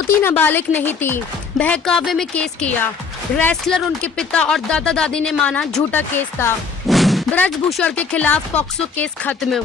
पोती नाबालिग नहीं थी, बहकावे में केस किया। रेसलर, उनके पिता और दादा दादी ने माना झूठा केस था। ब्रजभूषण के खिलाफ पॉक्सो केस खत्म।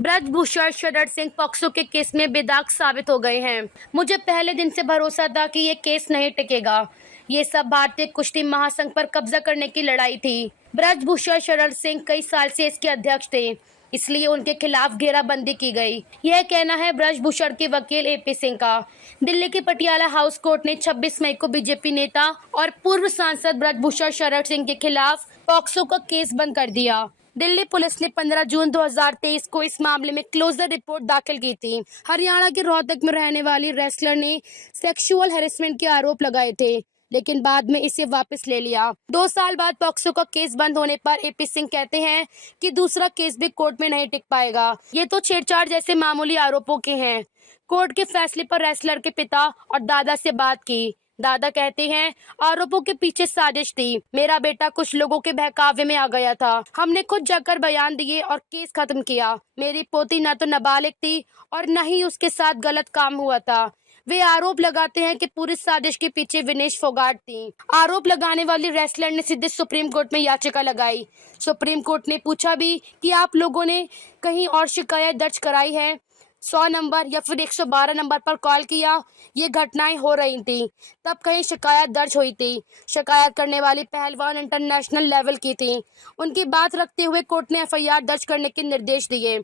ब्रजभूषण शरद सिंह पॉक्सो के केस में बेदाग साबित हो गए हैं। मुझे पहले दिन से भरोसा था कि ये केस नहीं टिकेगा। ये सब भारतीय कुश्ती महासंघ पर कब्जा करने की लड़ाई थी। ब्रजभूषण शरद सिंह कई साल से इसके अध्यक्ष थे, इसलिए उनके खिलाफ घेराबंदी की गई। यह कहना है ब्रजभूषण के वकील एपी सिंह का। दिल्ली के पटियाला हाउस कोर्ट ने 26 मई को बीजेपी नेता और पूर्व सांसद ब्रजभूषण शरद सिंह के खिलाफ पॉक्सो का केस बंद कर दिया। दिल्ली पुलिस ने 15 जून 2023 को इस मामले में क्लोजर रिपोर्ट दाखिल की थी। हरियाणा के रोहतक में रहने वाली रेसलर ने सेक्सुअल हैरेसमेंट के आरोप लगाए थे, लेकिन बाद में इसे वापस ले लिया। 2 साल बाद पॉक्सो का केस बंद होने पर एपी सिंह कहते हैं कि दूसरा केस भी कोर्ट में नहीं टिक पाएगा। ये तो छेड़छाड़ जैसे मामूली आरोपों के हैं। कोर्ट के फैसले पर रेसलर के पिता और दादा से बात की। दादा कहते हैं, आरोपों के पीछे साजिश थी। मेरा बेटा कुछ लोगों के बहकावे में आ गया था। हमने खुद जाकर बयान दिए और केस खत्म किया। मेरी पोती न तो नाबालिग थी और न ही उसके साथ गलत काम हुआ था। वे आरोप लगाते हैं कि पूरी साजिश के पीछे विनेश फोगाट थी। आरोप लगाने वाली रेसलर ने सीधे सुप्रीम कोर्ट में याचिका लगाई। सुप्रीम कोर्ट ने पूछा भी कि आप लोगों ने कहीं और शिकायत दर्ज कराई है? 100 नंबर या फिर 112 नंबर पर कॉल किया? ये घटनाएं हो रही थी, तब कहीं शिकायत दर्ज हुई थी। शिकायत करने वाली पहलवान इंटरनेशनल लेवल की थी। उनकी बात रखते हुए कोर्ट ने एफआईआर दर्ज करने के निर्देश दिए।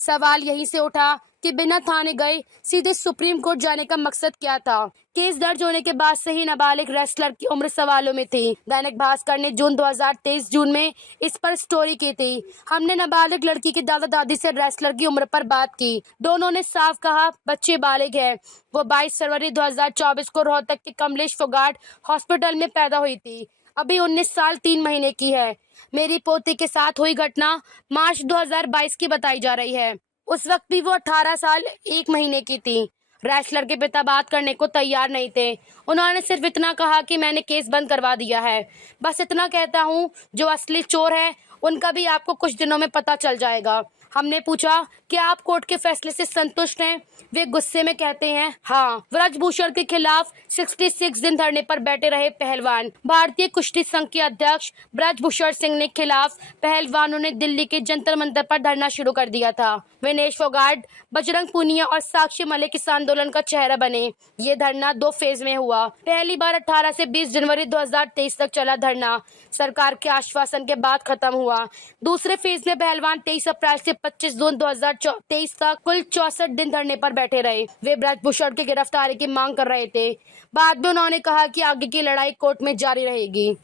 सवाल यहीं से उठा कि बिना थाने गए सीधे सुप्रीम कोर्ट जाने का मकसद क्या था? केस दर्ज होने के बाद से ही नाबालिग रेसलर की उम्र सवालों में थी। दैनिक भास्कर ने 2023 जून में इस पर स्टोरी की थी। हमने नाबालिग लड़की के दादा दादी से रेसलर की उम्र पर बात की। दोनों ने साफ कहा बच्चे बालिग है। वो 22 फरवरी 2024 को रोहतक के कमलेश फोगाट हॉस्पिटल में पैदा हुई थी। अभी 19 साल 3 महीने की है। मेरी पोती के साथ हुई घटना मार्च 2022 की बताई जा रही है। उस वक्त भी वो 18 साल 1 महीने की थी। रेसलर के पिता बात करने को तैयार नहीं थे। उन्होंने सिर्फ इतना कहा कि मैंने केस बंद करवा दिया है। बस इतना कहता हूँ, जो असली चोर है उनका भी आपको कुछ दिनों में पता चल जाएगा। हमने पूछा कि आप कोर्ट के फैसले से संतुष्ट हैं? वे गुस्से में कहते हैं हाँ। ब्रजभूषण के खिलाफ 66 दिन धरने पर बैठे रहे पहलवान। भारतीय कुश्ती संघ के अध्यक्ष ब्रजभूषण सिंह के खिलाफ पहलवानों ने दिल्ली के जंतर मंतर पर धरना शुरू कर दिया था। विनेश फोगाट, बजरंग पूनिया और साक्षी मलिक इस आंदोलन का चेहरा बने। ये धरना 2 फेज में हुआ। पहली बार 18 से 20 जनवरी 2023 तक चला धरना। सरकार के आश्वासन के बाद खत्म हुआ। दूसरे फेज में पहलवान 23 अप्रैल से 25 जून 2023 तक कुल 64 दिन धरने पर बैठे रहे। वे ब्रजभूषण की गिरफ्तारी की मांग कर रहे थे। बाद में उन्होंने कहा कि आगे की लड़ाई कोर्ट में जारी रहेगी।